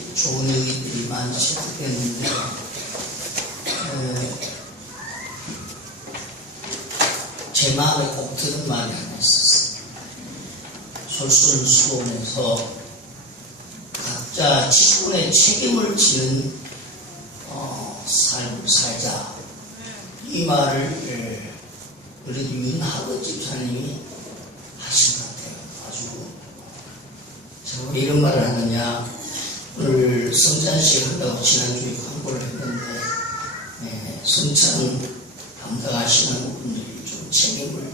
좋은 얘기들이 많이 채택됐는데 제 마음에 꼭 들은 말이 하나 있었어요. 솔선수범해서 각자 직분의 책임을 지는 삶을 살자. 이 말을 우리 윤하고 집사님이 하신 것 같아요. 가지고 제가 왜 이런 말을 하느냐, 오늘 성찬식 한다고 지난주에 광고를 했는데 성찬 담당하시는 분들이 좀 책임을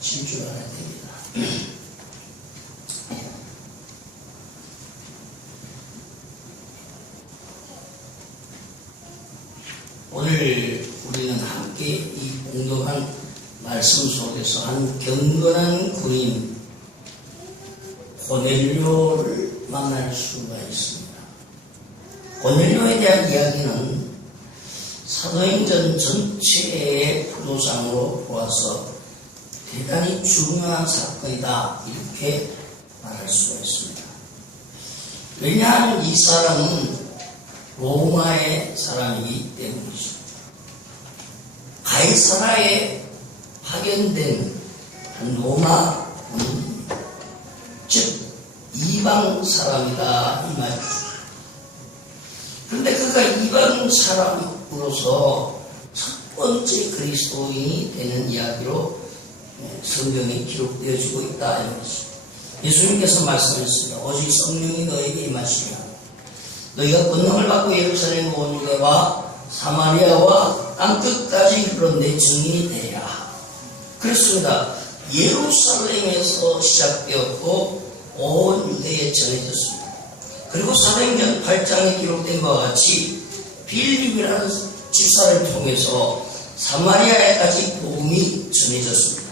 질 줄 알아야 됩니다. 오늘 우리는 함께 이 공동한 말씀 속에서 한 경건한 군인 고넬료를 만날 수가 있습니다. 고넬료에 대한 이야기는 사도행전 전체의 부도장으로 보아서 대단히 중요한 사건이다, 이렇게 말할 수가 있습니다. 왜냐하면 이 사람은 로마의 사람이기 때문이죠. 가이사라에 파견된 한 로마 군인입니다. 즉 이방 사람이다, 이 말이죠. 그런데 그가 이방 사람으로서 첫 번째 그리스도인이 되는 이야기로 성경에 기록되어지고 있다, 이런 것이죠. 예수님께서 말씀하셨습니다. 오직 성령이 너에게 임하시면 너희가 권능을 받고 예루살렘에 온 데와 사마리아와 땅끝까지 이르러 내 증인이 되리라. 그렇습니다. 예루살렘에서 시작되었고 온 유대에 전해졌습니다. 그리고 사도행전 8장에 기록된 바와 같이 빌립이라는 집사를 통해서 사마리아에까지 복음이 전해졌습니다.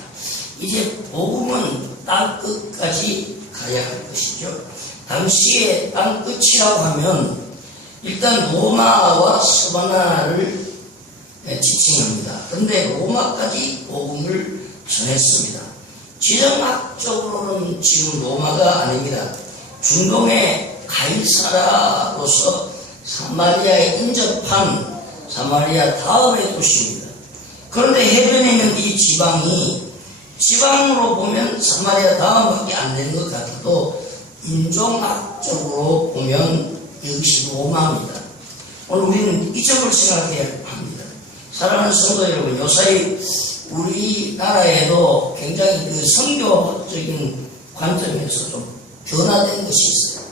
이제 복음은 땅끝까지 가야 할 것이죠. 당시에 땅끝이라고 하면 일단 로마와 스바나를 지칭합니다. 그런데 로마까지 복음을 전했습니다. 지정학적으로는 지금 로마가 아닙니다. 중동의 가이사라로서 사마리아에 인접한 사마리아 다음의 도시입니다. 그런데 해변에 있는 이 지방으로 보면 사마리아 다음밖에 안 되는 것 같아도 인종학적으로 보면 이것이 로마입니다. 오늘 우리는 이 점을 생각해야 합니다. 사랑하는 성도 여러분, 요사이 우리나라에도 굉장히 그 선교적인 관점에서 좀 변화된 것이 있어요.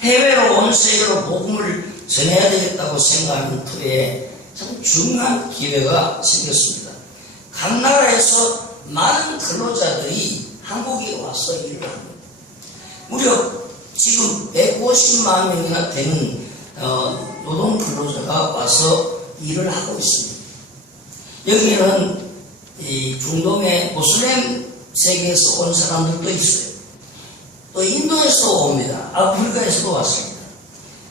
해외로 온 세계로 복음을 전해야 되겠다고 생각하는 터에 참 중요한 기회가 생겼습니다. 각 나라에서 많은 근로자들이 한국에 와서 일을 합니다. 무려 지금 150만 명이나 되는 노동 근로자가 와서 일을 하고 있습니다. 여기에는 이 중동의 모슬렘 세계에서 온 사람들도 있어요. 또 인도에서 옵니다. 아프리카에서도 왔습니다.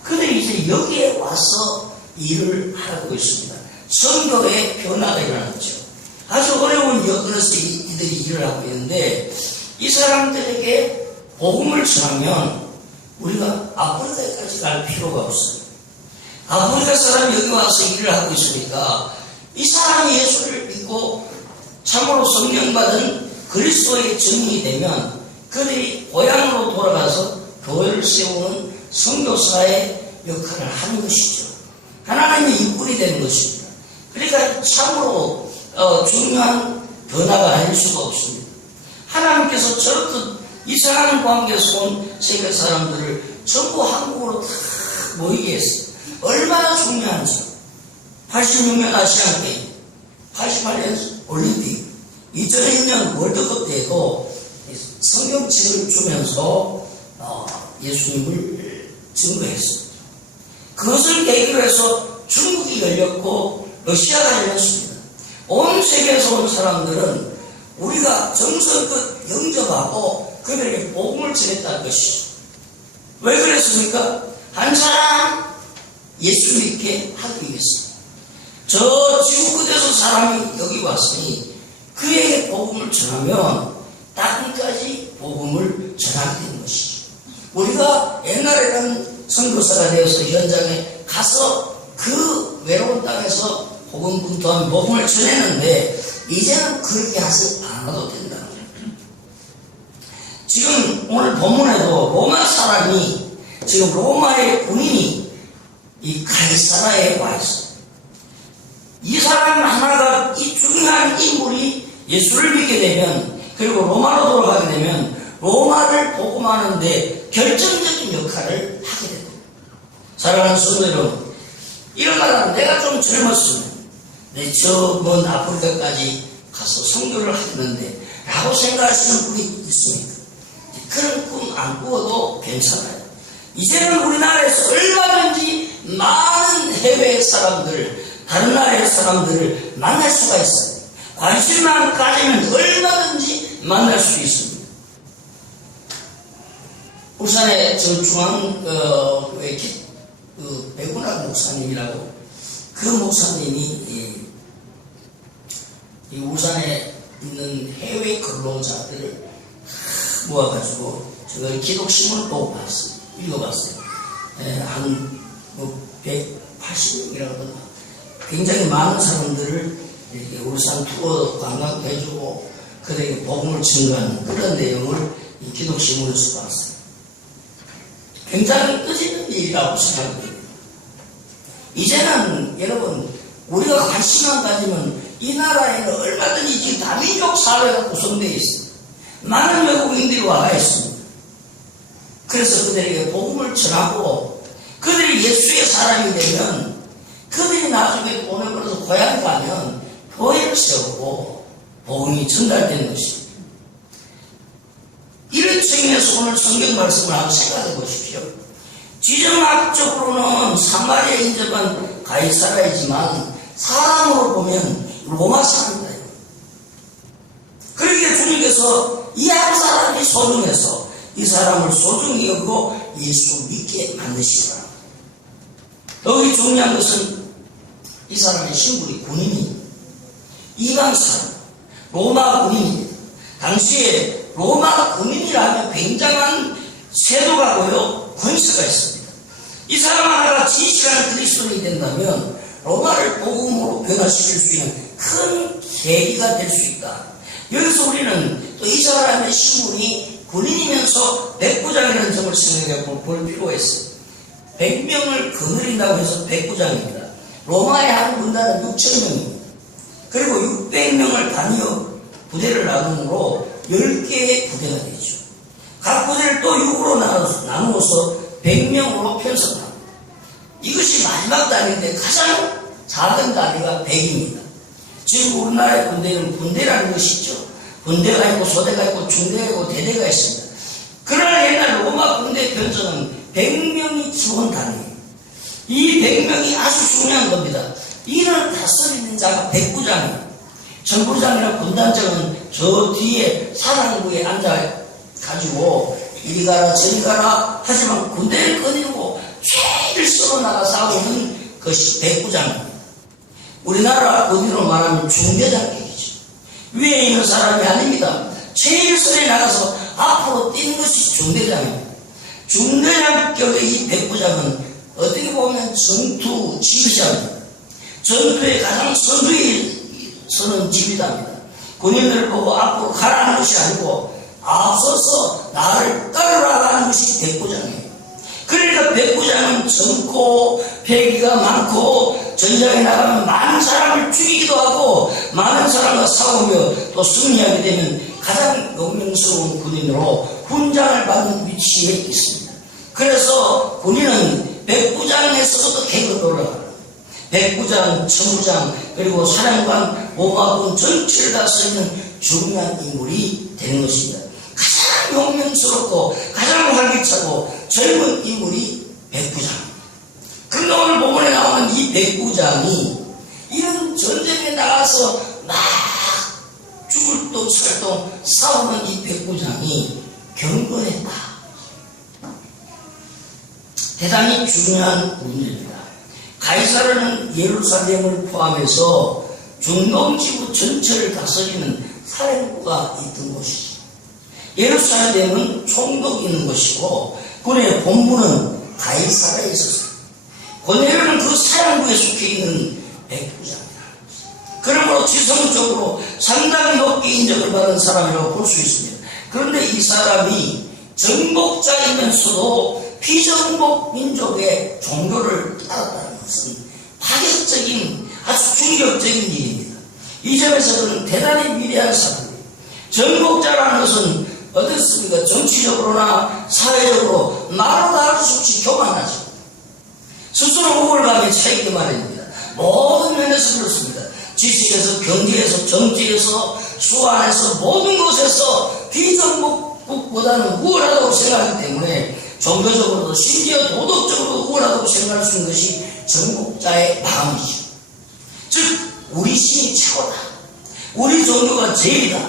그들이 이제 여기에 와서 일을 하고 있습니다. 선교의 변화가 일어났죠. 아주 어려운 여건에서 이들이 일을 하고 있는데 이 사람들에게 복음을 전하면 우리가 아프리카까지 갈 필요가 없어요. 아프리카 사람이 여기 와서 일을 하고 있으니까 이 사람이 예수를 믿고 참으로 성령받은 그리스도의 증인이 되면 그들이 고향으로 돌아가서 교회를 세우는 선교사의 역할을 하는 것이죠. 하나님의 일꾼이 되는 것입니다. 그러니까 참으로 중요한 변화가 아닐 수가 없습니다. 하나님께서 저렇게 이상한 관계에서 온 세계 사람들을 전부 한국으로 다 모이게 했어요. 얼마나 중요한지. 86년 아시안게임, 88년 올림픽, 2002년 월드컵 때에도 성경책을 주면서 예수님을 증거했습니다. 그것을 계기로 해서 중국이 열렸고 러시아가 열렸습니다. 온 세계에서 온 사람들은 우리가 정성껏 영접하고 그들에게 복음을 전했다는 것이죠. 왜 그랬습니까? 한 사람 예수 믿게 하기 위해서. 저 지구 끝에서 사람이 여기 왔으니 그에게 복음을 전하면 땅까지 복음을 전하게 되는 것이죠. 우리가 옛날에는 선교사가 되어서 현장에 가서 그 외로운 땅에서 복음분투한 복음을 전했는데 이제는 그렇게 하지 않아도 된다. 지금 오늘 본문에도 로마 사람이 지금 로마의 군인이 이 가이사라에 와 있어요. 이 사람 하나가 이 중요한 인물이 예수를 믿게 되면 그리고 로마로 돌아가게 되면 로마를 복음하는데 결정적인 역할을 하게 됩니다. 사랑하는 성도 여러분, 이런 말은 내가 좀 젊었으면 저 먼 아프리카까지 가서 선교를 하겠는데 라고 생각하시는 분이 있습니까? 그런 꿈 안 꾸어도 괜찮아요. 이제는 우리나라에서 얼마든지 많은 해외 사람들, 다른 나라의 사람들을 만날 수가 있어요. 관심만 가지면 얼마든지 만날 수 있습니다. 울산의 중앙교회 백운학 목사님이라고 그 목사님이 이 울산에 있는 해외 근로자들을 모아가지고 제가 기독신문을 보고 봤어요. 읽어봤어요. 한 180명이라고 굉장히 많은 사람들을 이렇게 울산 투어 관광도 해주고 그들에게 복음을 증거하는 그런 내용을 이 기독신문에서 봤어요. 굉장히 뜻있는 일이라고 생각합니다. 이제는 여러분 우리가 관심만 가지면 이 나라에는 얼마든지 지금 다민족 사회가 구성되어 있어요. 많은 외국인들이 와 있습니다. 그래서 그들에게 복음을 전하고 그들이 예수의 사람이 되면 그들이 나중에 돈을 벌어서 고향에 가면 교회를 세우고 복음이 전달되는 것입니다. 이런 측면에서 오늘 성경 말씀을 한번 생각해 보십시오. 지정학적으로는 사마리아 인접한 가이사라이지만 사람으로 보면 로마 사람이다. 그러기에 주님께서 이 한 사람이 소중해서 이 사람을 소중히 여기고 예수 믿게 만드시라. 여기 중요한 것은 이 사람의 신분이 군인이 이방 사람, 로마 군인입니다. 당시에 로마 군인이라면 굉장한 세도가고요, 권세가 있습니다. 이 사람 하나가 진실한 그리스도인이 된다면 로마를 복음으로 변화시킬 수 있는 큰 계기가 될 수 있다. 여기서 우리는 또 이 사람의 신분이 군인이면서 백부장이라는 점을 생각해 볼 필요가 있어요. 100명을 거느린다고 해서 백부장입니다. 로마의 한 군단은 6,000명입니다. 그리고 600명을 단위로 부대를 나누므로 10개의 부대가 되죠. 각 부대를 또 6으로 나누어서 100명으로 편성합니다. 이것이 마지막 단위인데 가장 작은 단위가 100입니다. 지금 우리나라의 군대는 분대라는 것이 있죠. 분대가 있고 소대가 있고 중대가 있고 대대가 있습니다. 그러나 옛날 로마 군대 편성은 100명이 기본 단위예요. 이 100명이 아주 중요한 겁니다. 이를 다스리는 자가 백부장이에요. 전부장이나 군단장은 저 뒤에 사랑부에 앉아가지고 이리 가라 저리 가라 하지만 군대를 거느리고 죄를 썰어나가 싸우는 것이 백부장입니다. 우리나라 어디로 말하면 중대장격이죠. 위에 있는 사람이 아닙니다. 제일 선에 나가서 앞으로 뛰는 것이 중대장입니다. 중대장격의 이 백부장은 어떻게 보면 전투 지휘자입니다. 전투에 가장 선두에 서는 지휘자입니다. 군인들을 보고 앞으로 가라는 것이 아니고 앞서서 나를 따르라는 것이 백부장이에요. 그러니까 백부장은 젊고 패기가 많고 전장에 나가면 많은 사람을 죽이기도 하고 많은 사람과 싸우며 또 승리하게 되면 가장 영명스러운 군인으로 훈장을 받는 위치에 있습니다. 그래서 군인은 백부장에서도 계급이 올라갑니다. 백부장, 천부장, 그리고 사령관, 모마군 전체를 다스리는 중요한 인물이 되는 것입니다. 가장 용맹스럽고 가장 활기차고 젊은 인물이 백부장. 그런데 오늘 본문에 나오는 이 백부장이 이런 전쟁에 나가서 막 죽을 똥 살똥 싸우는 이 백부장이 경건했다. 대단히 중요한 문제입니다. 가이사르는 예루살렘을 포함해서 중동지구 전체를 다스리는 사령부가 있던 곳이죠. 예루살렘은 총독이 있는 곳이고 그의 본부는 가이사라에 있었어요. 고넬료는 그 사랑부에 속해 있는 백부장이다. 그러므로 지성적으로 상당히 높게 인정을 받은 사람이라고 볼 수 있습니다. 그런데 이 사람이 정복자이면서도 비정복 민족의 종교를 따랐다는 것은 파격적인 아주 충격적인 일입니다. 이 점에서 그는 대단히 위대한 사람입니다. 정복자라는 것은 어떻습니까? 정치적으로나 사회적으로 나로 다를 수 없이 교만하죠. 스스로 우월감에 차이기 마련입니다. 모든 면에서 그렇습니다. 지식에서, 경제에서, 정치에서, 수완에서, 모든 것에서 비정복국보다는 우월하다고 생각하기 때문에 종교적으로도 심지어 도덕적으로도 우월하다고 생각할 수 있는 것이 정복자의 마음이죠. 즉 우리 신이 최고다, 우리 종교가 제일이다,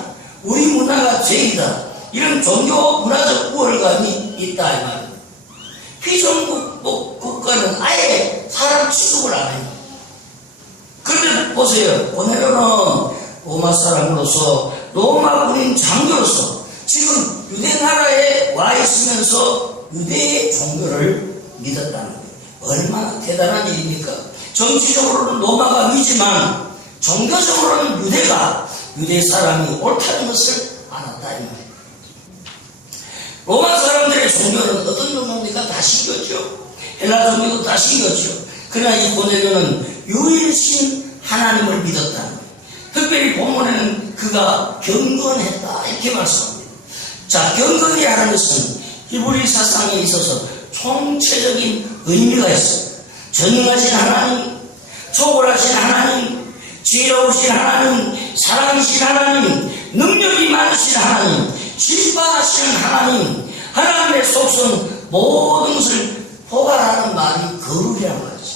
우리 문화가 제일이다, 이런 종교 문화적 우월감이 있다 이 말입니다. 비정복 국가는 아예 사람 취급을 안 해요. 그런데 보세요. 고넬료는 로마 사람으로서 로마 군인 장교로서 지금 유대 나라에 와 있으면서 유대의 종교를 믿었다는 거예요. 얼마나 대단한 일입니까? 정치적으로는 로마가 위지만 종교적으로는 유대 사람이 옳다는 것을 알았다 이 말이에요. 로마 사람들의 종교는 어떤 종교입니까? 다 신교죠. 헬라 종교도 다 신교죠. 그러나 이 고넬료는 유일신 하나님을 믿었다는 거예요. 특별히 본문에는 그가 경건했다 이렇게 말씀합니다. 자, 경건이라는 것은 히브리 사상에 있어서 총체적인 의미가 있습니다. 전능하신 하나님, 초월하신 하나님, 지혜로우신 하나님, 사랑이신 하나님, 능력이 많으신 하나님, 신바하시는 하나님, 하나님의 속성 모든 것을 포괄하는 말이 거룩이라는 말이죠.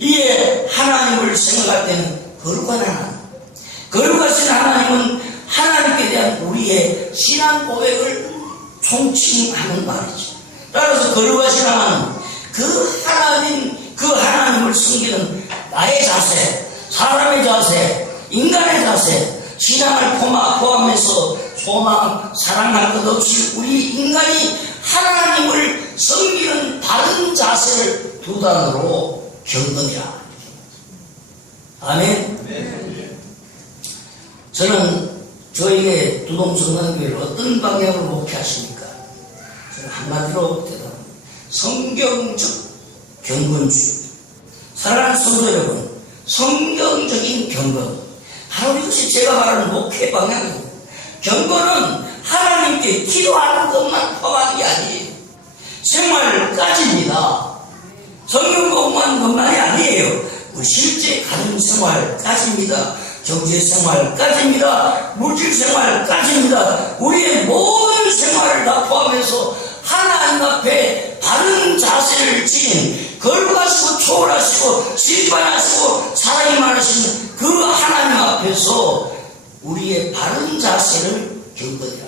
이에 하나님을 생각할 때는 거룩한 하나님, 거룩하신 하나님은 하나님께 대한 우리의 신앙 고백을 총칭하는 말이죠. 따라서 거룩하신 하나님, 그 하나님을 섬기는 나의 자세, 사람의 자세, 인간의 자세, 신앙을 포함해서 소망, 사랑할 것 없이 우리 인간이 하나님을 섬기는 바른 자세를 두 단어로 경건이라. 아멘. 저는 저에게 두동성관교회를 어떤 방향으로 목회하십니까? 저는 한마디로 대답합니다. 성경적 경건주의. 사랑하는 성도 여러분, 성경적인 경건, 바로 이것이 제가 말하는 목회 방향입니다. 경건은 하나님께 기도하는 것만 포함하는 게 아니에요. 생활까지입니다. 성경 공부하는 것만이 아니에요. 실제 가정 생활까지입니다. 경제 생활까지입니다. 물질 생활까지입니다. 우리의 모든 생활을 다 포함해서 하나님 앞에 바른 자세를 지닌 거룩하시고 초월하시고 신바하시고 사랑이 많으신 그 하나님 앞에서 우리의 바른 자세를 경건이라.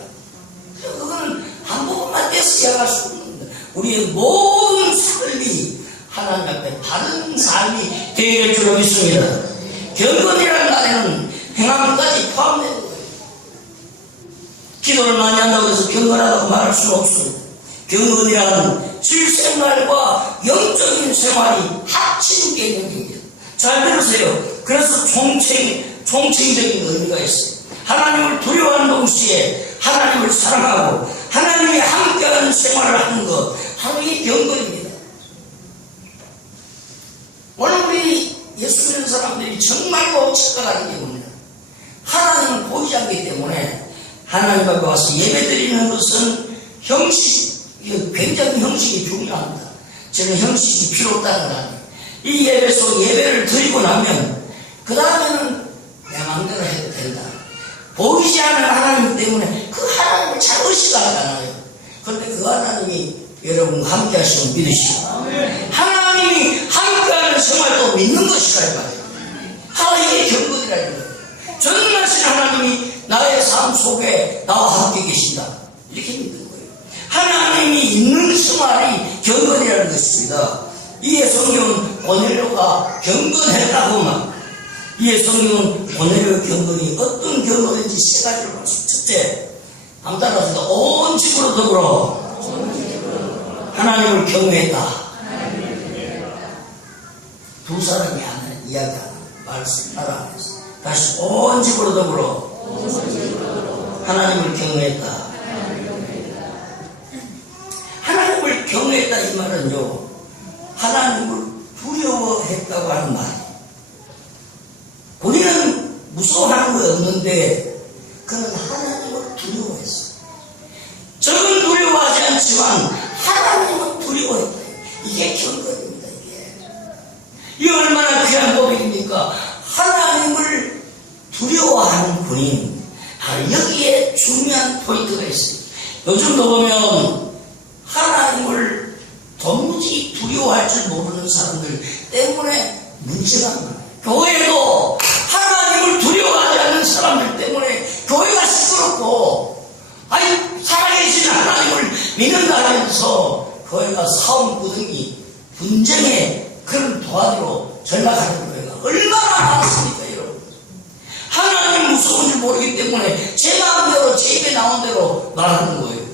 그거는 한 부분만 떼서 이야기할 수 없는 겁니다. 우리의 모든 삶이 하나님 앞에 바른 삶이 되게 될 줄로 믿습니다. 경건이라는 말에는 행함까지 포함되는 거예요. 기도를 많이 한다고 해서 경건하다고 말할 수는 없습니다. 경건이라는 실생활과 영적인 생활이 합친 개념입니다. 잘 들으세요. 그래서 총체적인 의미가 있어요. 하나님을 두려워하는 동시에 하나님을 사랑하고 하나님이 함께하는 생활을 하는 것, 바로 이 경건입니다. 오늘 우리 예수 믿는 사람들이 정말로 착각하는 게 뭡니다? 하나님을 보이지 않기 때문에 하나님 앞에 와서 예배드리는 것은 굉장히 형식이 중요합니다. 저는 형식이 필요 없다는 거 아니에요. 이 예배 속 예배를 드리고 나면 그 다음에는 내 마음대로 해도 된다. 보이지 않는 하나님 때문에 그 하나님을 잘 의식하잖아요. 그런데 그 하나님이 여러분과 함께 하시면 믿으시고 하나님이 함께하는 생활도 믿는 것이라 이 말이에요. 이게 경건이라는 거예요. 전능하신 하나님이 나의 삶 속에 나와 함께 계신다. 이렇게 믿는 거예요. 하나님이 있는 생활이 경건이라는 것입니다. 이에 성경은 고넬료가 경건했다고 말. 이에 성경은 고넬료의 경건이 어떤 경건인지 세 가지로 말씀합니다. 첫째, 아무 따라서 온 집으로 더불어 하나님을 경외했다. 두 사람이 하는 이야기하는 말씀 나라 안에서 다시 온 집으로 더불어 하나님을 경외했다. 하나님을 경외했다 이 말은요, 하나님을 두려워했다고 하는 말이에요. 우리는 무서워하는 거 없는데 그는 하나님을 두려워했어요. 적은 두려워하지 않지만 하나님은 두려워했다. 이게 경건입니다. 이게 얼마나 귀한 고백입니까? 하나님을 두려워하는 분인, 여기에 중요한 포인트가 있어요. 요즘도 보면 하나님을 도무지 두려워할 줄 모르는 사람들 때문에 문제가 많아요. 교회도 하나님을 두려워하지 않는 사람들 때문에 교회가 시끄럽고, 살아계신 하나님을 믿는다 하면서 교회가 싸움구덩이 분쟁의 그런 도화지로 전락하는 교회가 얼마나 많습니까, 여러분? 하나님 무서운 줄 모르기 때문에 제 마음대로, 제 입에 나온 대로 말하는 거예요.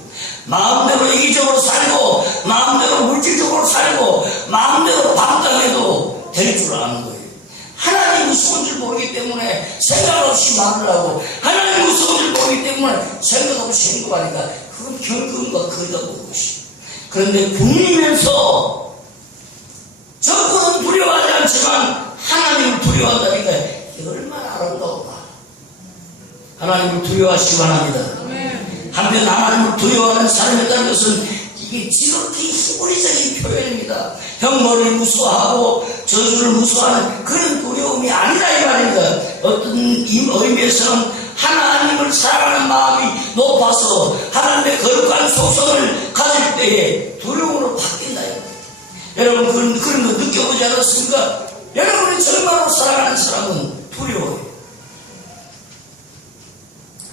마음대로 이기적으로 살고, 마음대로 물질적으로 살고, 마음대로 방탕해도 될 줄 아는 거예요. 하나님 무서운 줄 모르기 때문에 생각 없이 말을 하고, 하나님 무서운 줄 모르기 때문에 생각 없이 행동하니까 그건 경건과 거리가 먼 것이에요. 그런데 군인이면서 적군은 두려워하지 않지만 하나님을 두려워한다니까 이게 얼마나 아름다울까. 하나님을 두려워하시기 바랍니다. 한편 하나님을 두려워하는 사람이라는 것은 이게 지극히 희구리적인 표현입니다. 형벌을 무서워하고 저주를 무서워하는 그런 두려움이 아니라 이 말입니다. 어떤 의미에서는 하나님을 사랑하는 마음이 높아서 하나님의 거룩한 속성을 가질 때에 두려움으로 바뀐다. 여러분 그런 거 느껴보지 않았습니까? 여러분이 정말로 사랑하는 사람은 두려워요.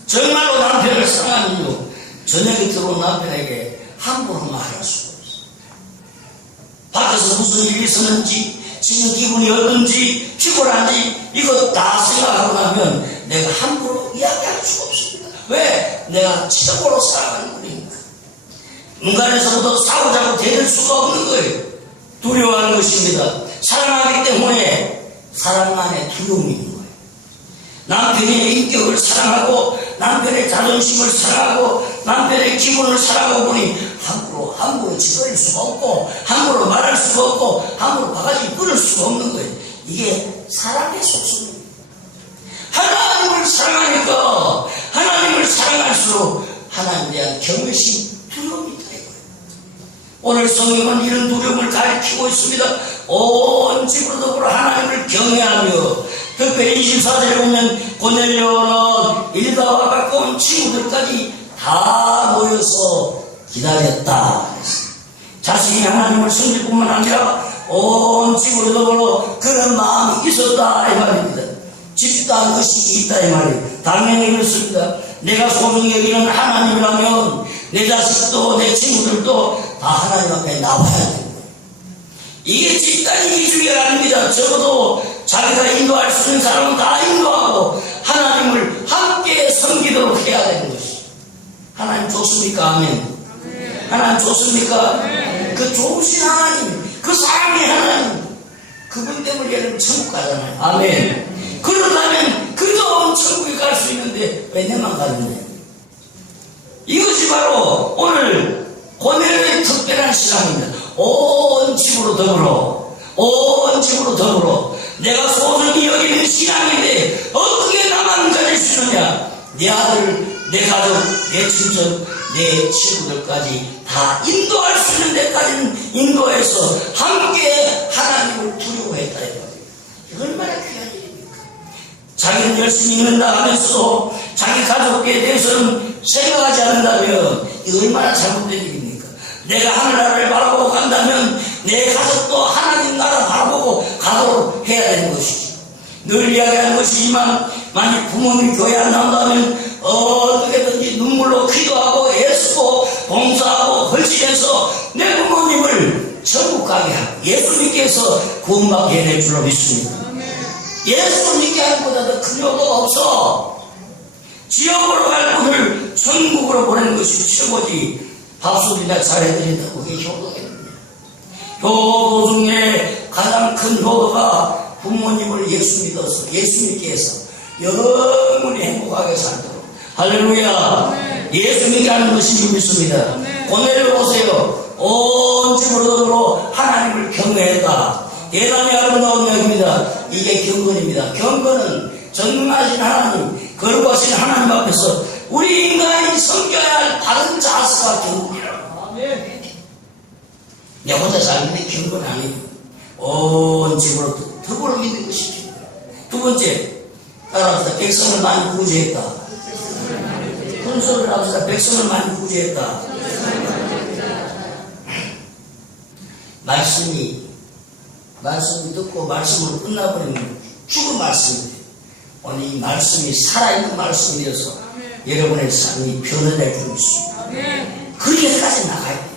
정말로 남편을 사랑하면요, 저녁에 들어온 남편에게 함부로 말할 수가 없어요. 밖에서 무슨 일이 있었는지, 지금 기분이 어떤지, 피곤한지, 이거 다 생각하고 나면 내가 함부로 이야기할 수가 없습니다. 왜? 내가 최고로 사랑하는 분이니까. 문간에서부터 싸우자고 대들 수가 없는 거예요. 두려워하는 것입니다. 사랑하기 때문에 사랑만의 두려움이 있는 거예요. 남편의 인격을 사랑하고, 남편의 자존심을 사랑하고, 남편의 기분을 사랑하고 보니 함부로 짓거릴 수가 없고, 함부로 말할 수가 없고, 함부로 바가지 끊을 수가 없는 거예요. 이게 사랑의 속성입니다. 하나님을 사랑하니까 하나님을 사랑할수록 하나님에 대한 경외심, 두려움이 있다 이거예요. 오늘 성경은 이런 두려움을 가리키고 있습니다. 온 집으로 더불어 하나님을 경외하며, 특별히 24절에 보면 고넬료는 일가와 가까운 친구들까지 다 모여서 기다렸다. 자신이 하나님을 섬길 뿐만 아니라 온 집으로 더불어 그런 마음이 있었다 이 말입니다. 집단 의식이 있다 이 말이에요. 당연히 그렇습니다. 내가 소중히 여기는 하나님이라면 내 자식도 내 친구들도 다 하나님 앞에 나와야 되는 거예요. 이게 집단이 중요가 아닙니다. 적어도 자기가 인도할 수 있는 사람은 다 인도하고 하나님을 함께 섬기도록 해야 되는 것이죠. 하나님 좋습니까? 아멘. 하나님 좋습니까? 그 좋으신 하나님, 그 사랑의 하나님, 그분 때문에 얘는 천국 가잖아요. 아멘. 그러다면 그저 천국에 갈 수 있는데 왜 내만 가는데? 이것이 바로 오늘 고넬료의 특별한 신앙입니다. 온 집으로 더불어, 온 집으로 더불어 내가 소중히 여기는 신앙인데 어떻게 나만 가질 수 있느냐? 내 아들, 내 가족, 내 친척, 내 친구들까지 다 인도할 수 있는 데까지는 인도해서 함께 하나님을 두려워했다. 얼마나 귀한 일입니까? 자기는 열심히 읽는다 하면서 자기 가족에 대해서는 생각하지 않는다면 이 얼마나 잘못된 일입니까? 내가 하늘나라를 바라보고 간다면 내 가족도 하나님 나라 바라보고 가도록 해야 되는 것이지. 늘 이야기하는 것이지만 만약 부모님이 교회 안 나온다면 어떻게든지 눈물로 기도하고 애쓰고 봉사하고 헌신해서 내 부모님을 천국 가게 하고 예수님께서 구원받게 해낼 줄로 믿습니다. 예수 믿게 하는 것보다 더 큰 요도가 없어. 지옥으로 갈 분을 천국으로 보내는 것이 최고지. 밥솥이나 잘해드린다고 그게 효도입니다. 효도 중에 가장 큰 효도가 부모님을 예수 믿어서 예수님께서 영원히 행복하게 살도록 할렐루야. 예수 믿게 하는 것이 믿습니다. 오늘 보세요. 온 집으로 하나님을 경외했다. 대단히 아름다운 이야기입니다. 이게 경건입니다. 경건은 전능하신 하나님, 거룩하신 하나님 앞에서 우리 인간이 섬겨야 할 바른 자세가 경건이라고. 내 혼자 살는데 경건 아니에요. 온 집으로 더불어 믿는 것이죠. 두 번째, 따라합시다. 백성을 많이 구제했다. 훈수를 합시다. 백성을 많이 구제했다. 말씀이 듣고 말씀으로 끝나버리면 죽은 말씀인데 오늘 이 말씀이 살아있는 말씀이 되어서 여러분의 삶이 변화될 줄 믿습니다. 그렇게까지 나가야 돼요.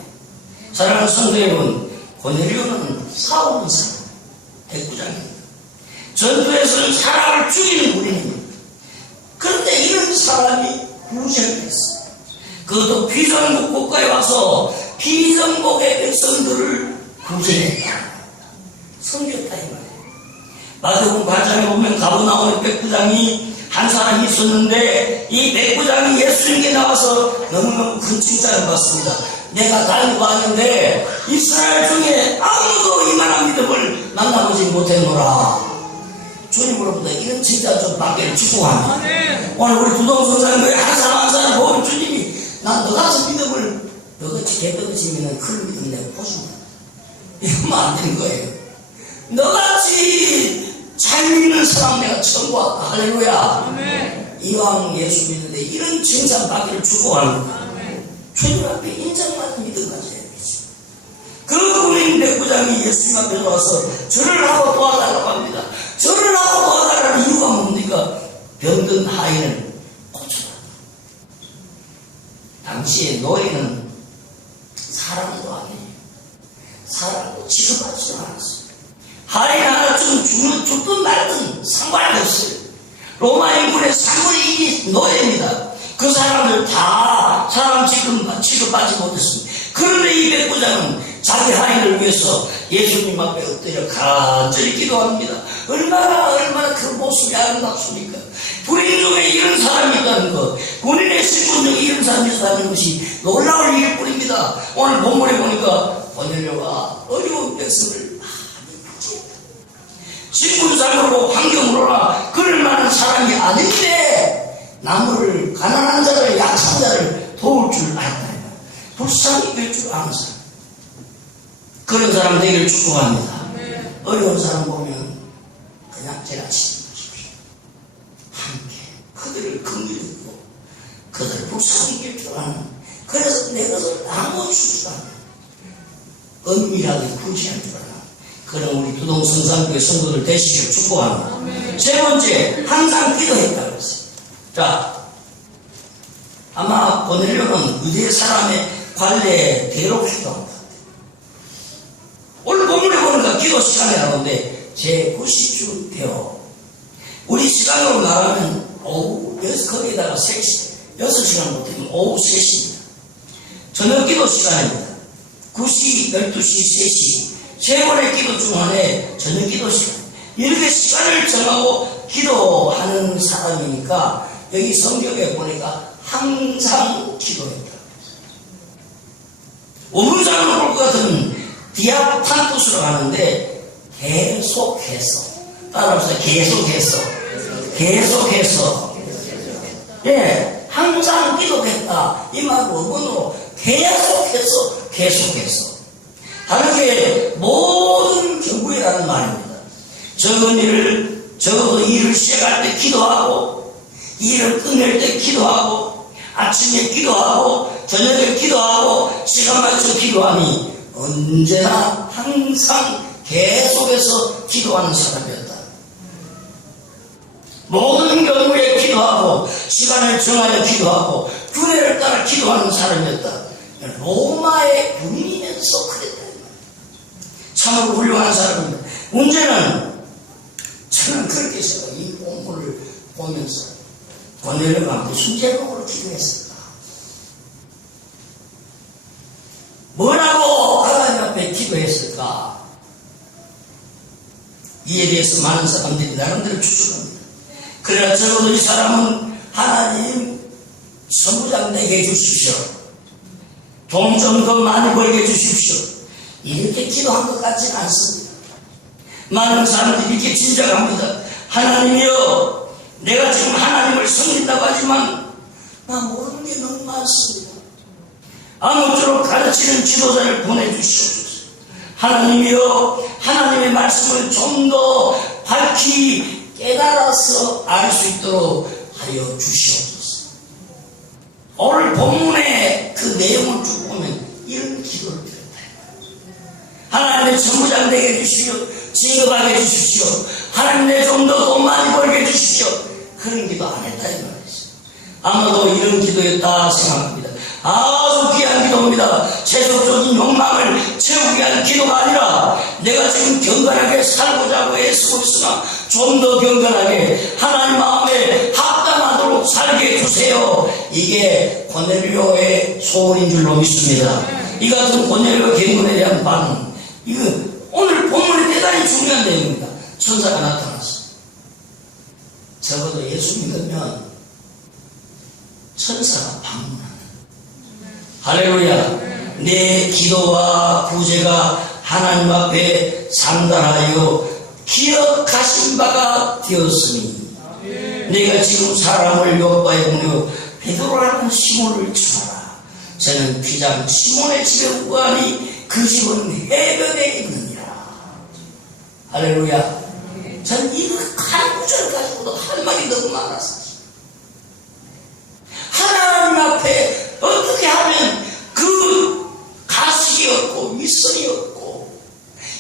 사랑하는 성도 여러분, 고넬료는 싸우는 사람, 백부장입니다. 전투에서는 사람을 죽이는 군인입니다. 그런데 이런 사람이 구제했어요. 그것도 비정복 국가에 와서 비정복의 백성들을 구제했다. 섬겼다 이 말이에요. 마태복음 8장에 보면 가버나움의 백부장이 한 사람이 있었는데 이 백부장이 예수님께 나와서 너무너무 큰 칭찬을 받습니다. 내가 다니고 하는데 이스라엘 중에 아무도 이만한 믿음을 만나보지 못했노라. 주님으로부터 이런 칭찬 좀 받기를 축복합니다. 오늘 우리 부동성사님들이 한 사람 한 사람 보면 주님이 난 너같이 믿음을 너같이 개떡이시면 큰 믿음 내가 보십니다. 이러면 안 되는 거예요. 너같이 잘 믿는 사람 내가 처음 봤다. 할렐루야. 이왕 예수 믿는데 이런 칭찬 받기를 축복합니다. 주님 앞에 인정받는 믿음 가져야 되지. 그 군인 백부장이 예수님 앞에 와서 절을 하고 도와달라고 합니다. 절을 하고 도와달라는 이유가 뭡니까? 병든 하인을 고쳐라. 당시에 노예는 사람도 아니에요. 사람도 취급하지도 않았어요. 하인 하나쯤 죽든 말든 상관이 없어요. 로마 인군의 3분의 1이 노예입니다. 그 사람들 다 사람 취급받지 못했습니다. 그런데 이 백부장은 자기 하인을 위해서 예수님 앞에 엎드려 간절히 기도합니다. 얼마나 그 모습이 아름답습니까? 군인 중에 이런 사람이 있다는 것, 군인의 신분 중에 이런 사람이 있다는 것이 놀라울 일일 뿐입니다. 오늘 본문에 보니까 고넬료가 어려운 백성을 많이 구제했다. 신분상으로 환경으로나 그럴 만한 사람이 아닌데 남을 가난한 자를 약한 자를 도울 줄 알다. 불쌍히 될 줄 아는 사람. 그런 사람 되기를 축복합니다. 어려운 사람 보면 그냥 지나치지 마십시오. 함께 그들을 긍휼히 그들을 불쌍히 될 줄 아는, 그래서 내 것을 아무것도 줄 줄 아는, 은밀하게 구제할 줄 아는 그런 우리 두동성산교회 성도들 되시기를 축복합니다. 세 번째, 항상 기도했다고 했어요. 자, 아마 고넬료는 유대 사람의 관례대로 기도합니다. 오늘 본문에 보니까 기도 시간이 나오는데 제90주 우리 시간으로 나가면 오후 거기에다가 6시간 못하면 오후 3시입니다. 저녁 기도 시간입니다. 9시, 12시, 3시 세 번의 기도 중 하나에 저녁 기도 시간, 이렇게 시간을 정하고 기도하는 사람이니까 여기 성경에 보니까 항상 기도했다. 원문상으로 볼 것 같은 디아판투스로 하는데 계속해서, 따라합시다. 계속해서 예, 항상 기도했다. 이 말 원문으로 계속해서 다르게 모든 경우에라는 말입니다. 적어도 일을 시작할 때 기도하고, 일을 끝낼 때 기도하고, 아침에 기도하고, 저녁에 기도하고, 시간 맞춰 기도하니 언제나 항상 계속해서 기도하는 사람이었다. 모든 경우에 기도하고, 시간을 정하여 기도하고, 규례를 따라 기도하는 사람이었다. 로마의 군인이면서 그랬다. 참으로 훌륭한 사람입니다. 문제는 저는 그렇게 해서 이 본문을 보면서 고넬료가 무슨 제목으로 기도했을까? 이에 대해서 많은 사람들이 나름대로 추측합니다. 그러나 적어도 이 사람은 하나님 선부장 되게 해주십시오. 돈 좀 더 많이 벌게 해주십시오. 이렇게 기도한 것 같지는 않습니다. 많은 사람들이 이렇게 짐작합니다. 하나님이여, 내가 지금 하나님을 섬긴다고 하지만 나 모르는 게 너무 많습니다. 아무쪼록 가르치는 지도자를 보내주시옵소서. 하나님이여, 하나님의 말씀을 좀 더 밝히 깨달아서 알 수 있도록 하여 주시옵소서. 오늘 본문의 그 내용을 쭉 보면 이런 기도를 드렸다. 하나님의 전부장 되게 해주시오. 진급하게 해주십시오. 하나님 내 좀 더 돈 많이 벌게 해주십시오. 그런 기도 안 했다 이 말이죠. 아마도 이런 기도였다 생각합니다. 아주 귀한 기도입니다. 세속적인 욕망을 채우기 위한 기도가 아니라 내가 지금 경건하게 살고자 하고 애쓰고 있으나 좀 더 경건하게 하나님 마음에 합당하도록 살게 해주세요. 이게 고넬료의 소원인 줄로 믿습니다. 이 같은 고넬료 경건에 대한 반응, 이거 오늘 본문이 대단히 중요한 내용입니다. 천사가 나타났어요. 적어도 예수 믿으면 천사가 방문하는, 할렐루야. 내 기도와 구제가 하나님 앞에 상달하여 기억하신 바가 되었으니 내가 지금 사람을 요바에 보내어 베드로라는 시몬을 쳐라. 저는 귀장 시몬의 집에 우하니 그 집은 해변에 있느니라. 할렐루야. 저는 이 한 구절 가지고도 할 말이 너무 많았어요. 하나님 앞에 어떻게 하면 그 가식이 없고 윗선이 없고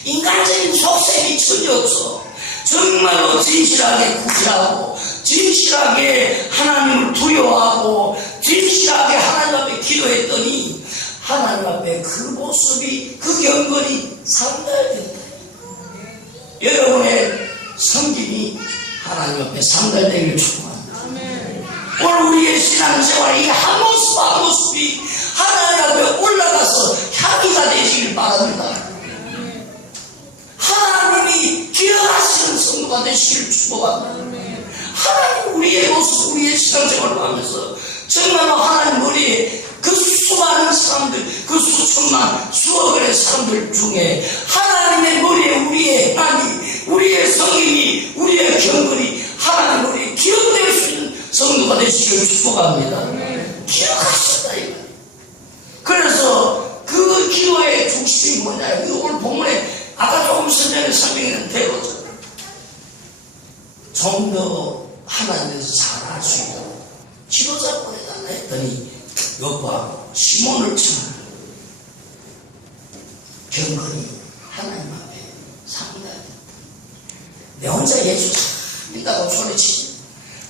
인간적인 속셈이 전혀 없어. 정말로 진실하게 구제하고 진실하게 하나님을 두려워하고 진실하게 하나님 앞에 기도했더니 하나님 앞에 그 모습이, 그 경건이 상달된다. 여러분의 성김이 하나님 앞에 상달되기를 축복합니다. 오늘 우리의 신앙생활 이 한 모습 한 모습이 하나님 앞에 올라가서 향기가 되시길 바랍니다. 하나님이 기억하시는 성도가 되시기를 축복합니다. 하나님 우리의 모습, 우리의 신앙생활을 하면서 정말로 하나님 머리에 그 수많은 사람들, 그 수천만 수억의 사람들 중에 하나님의 머리에 우리의 하나님, 우리의 성인이, 우리의 경건이 하나님 머리에 기억될 수 있는 성도가 되시기를 축복합니다. 기억하셨다 이거. 그래서 그 기도의 중심이 뭐냐, 오늘 본문에 아까 조금 전에 설명했는 대로죠. 좀 더 하나님께서 잘 알 수 있도록 지도자 보내달라 했더니 요구하고 시몬을 청하고 경건이 하나님 앞에 상달했다. 내 혼자 예수 믿다고 소리치지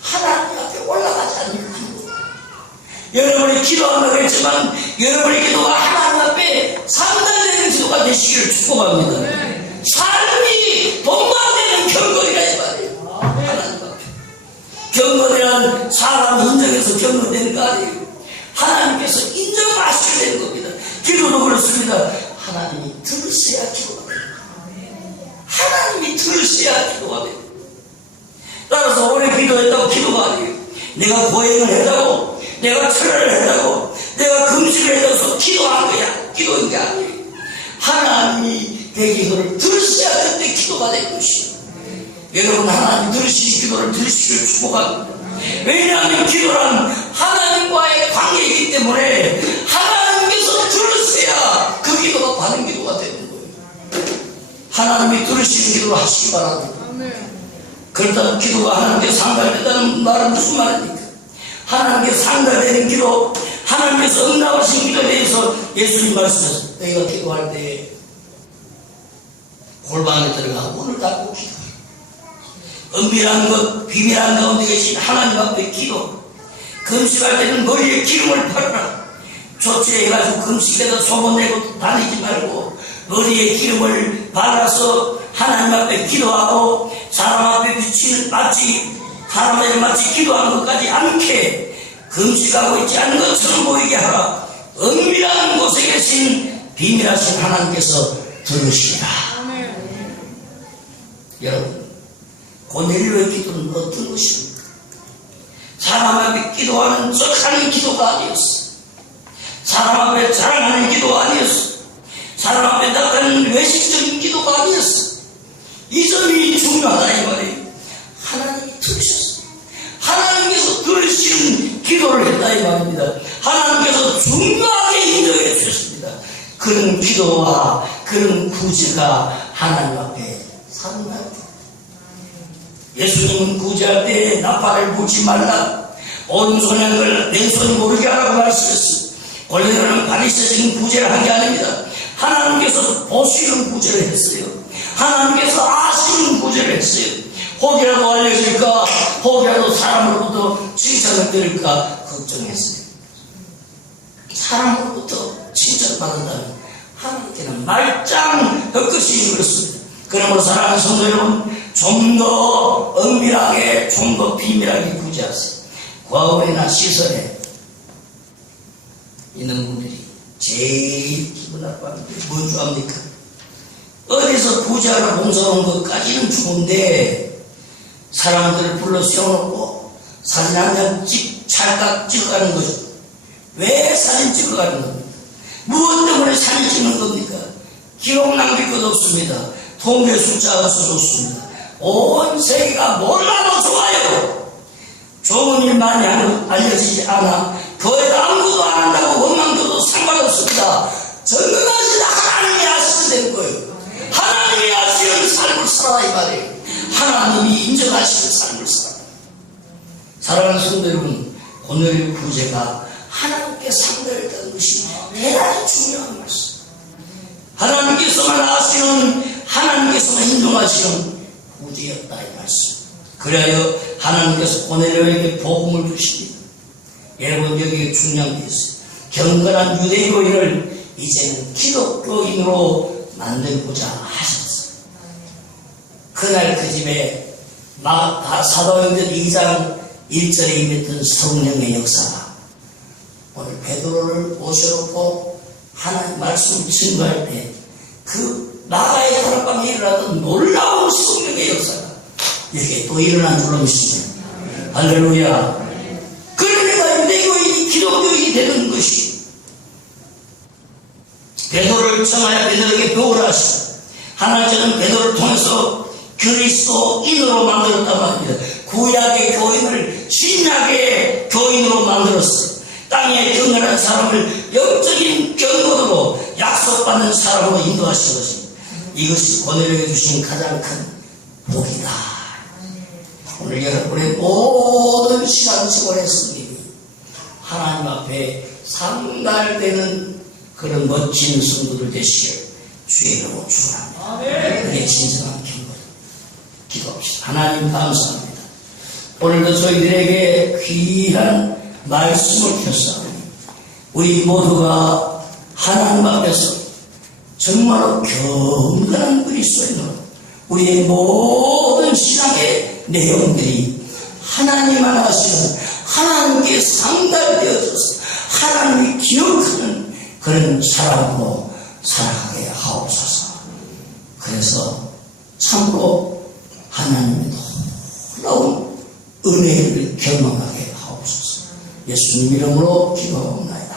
하나님 앞에 올라가지 않는 거야. 여러분이 기도한다고 했지만 여러분의 기도가 하나님 앞에 상달되는 기도가 되시기를 축복합니다. 삶이 동반되는 경건이라 이 말이에요. 하나님 앞에 경건이란 사람 인정해서 경건되는 거 아니에요. 하나님께서 인정하셔야 되는 겁니다. 기도도 그렇습니다. 하나님이 들으셔야 기도가 됩니다. 하나님이 들으셔야 기도가 됩니다. 따라서 오래 기도했다고 기도가 아니에요. 내가 고행을 했다고, 내가 철회를 했다고, 내가 금식을 했다고 기도한 거야. 기도인 게 아니에요. 하나님이 내 기도를 들으셔야 그때 기도가 될 것이에요. 여러분 하나님 들으시는 기도를 들으시기를 축복합니다. 왜냐하면 기도란 하나님과의 관계이기 때문에 하나님께서 들으셔야 그 기도가 받은 기도가 되는 거예요. 하나님이 들으시는 기도를 하시기 바랍니다. 그렇다면 기도가 하나님께 상달된다는 말은 무슨 말입니까? 하나님께 상달되는 기도, 하나님께서 응답하신 기도에 대해서 예수님 말씀하셨어요. 너희가 기도할 때 골방에 들어가 문을 닫고 기도해. 은밀한 것, 비밀한 가운데 계신 하나님 앞에 기도. 금식할 때는 머리에 기름을 바르라. 조치해가지고 금식에다 소문내고 다니지 말고 머리에 기름을 발라서 하나님 앞에 기도하고 사람 앞에 비치는 사람에게 마치 기도하는 것까지 않게 금식하고 있지 않은 것처럼 보이게 하라. 은밀한 곳에 계신 비밀하신 하나님께서 들으시라. 여러분, 고넬료의 기도는 어떤 것입니까? 사람 앞에 기도하는 척하는 기도가 아니었어. 사람 앞에 자랑하는 기도가 아니었어. 사람 앞에 나타나는 외식적인 기도가 아니었어. 이 점이 중요하다 이 말이에요. 하나님이 들으셨어요. 하나님께서 들으시는 기도를 했다 이 말입니다. 하나님께서 중요하게 인정해 주셨습니다. 그런 기도와 그런 구제가 하나님 앞에 사는 예수님은 구제할 때 나팔을 불지 말라, 오른손을 왼손이 모르게 하라고 말씀했습니다. 원래는 바리새적인 구제를 한 게 아닙니다. 하나님께서 보시는 구제를 했어요. 하나님께서 아시는 구제를 했어요. 혹이라도 알려질까, 혹이라도 사람으로부터 칭찬을 들을까 걱정했어요. 사람으로부터 칭찬받는다면 하나님께는 말짱 헛것이 그렇습니다. 그러므로 사랑하는 성도 여러분, 좀 더 은밀하게, 좀 더 비밀하게 구제하세요. 과거에나 시설에 있는 분들이 제일 기분 나빠하는 게 뭔지 압니까? 어디서 구제하러 봉사하는 것까지는 좋은데 사람들을 불러 세워놓고 사진 한 장 찰칵 찍어가는 거죠. 왜 사진 찍어가는 겁니까? 무엇 때문에 사진 찍는 겁니까? 기록 남길 것 없습니다. 통계 숫자가 좋습니다. 온 세계가 몰라도 좋아요. 좋은 일 많이 알려지지 않아 거의 아무것도 안 한다고 원망줘도 상관없습니다. 전능하신 하나님이 아시면 되는 거예요. 하나님이 아시는 삶을 살아라 이 말이에요. 하나님이 인정하시는 삶을 살아라. 사랑하는 성도 여러분, 오늘의 구제가 하나님께 상달했다는 것이 대단히 중요한 말씀. 하나님께서만 아시는, 하나님께서만 인정하시는 구제였다 이 말씀. 그래야 하나님께서 고넬료에게 복음을 주십니다. 여러분, 여기에 중요한 게 있어요. 경건한 유대교인을 이제는 기독교인으로 만들고자 하셨어요. 그날 그 집에 사도행전 2장 1절에 임했던 성령의 역사가 오늘 베드로를 모셔놓고 하나님 말씀을 증거할 때 그 나가의 다락방에 일어났던 놀라운 성령의 역사가 여기에 또 일어난 줄로 믿습니다. 할렐루야. 그러니까 유대교인이 기독교인이 되는 것이 베드로를 청하여 베드로에게 교훈을 하시고 하나님께서는 베드로를 통해서 그리스도인으로 만들었단 말입니다. 구약의 교인을 신약의 교인으로 만들었어요. 땅에 경건한 사람을 영적인 경건으로 약속받는 사람으로 인도하신 것입니다. 이것이 고넬료에게 주신 가장 큰 복이다. 오늘 여러분의 모든 신앙생활의 승리는 하나님 앞에 상달되는 그런 멋진 성도들 되시길 주의 이름으로 축원합니다. 그게 진정한 경건. 기도합시다. 하나님 감사합니다. 오늘도 저희들에게 귀한 말씀을 주셨사오니 우리 모두가 하나님 앞에서 정말로 경건한 그리스도인으로 우리의 모든 신앙의 내용들이 하나님만 아시는, 하나님께 상달되어져서 하나님이 기억하는 그런 사람으로 살아가게 하옵소서. 그래서 참으로 하나님의 놀라운 은혜를 경험하게 하옵소서. 예수님 이름으로 기도하옵나이다.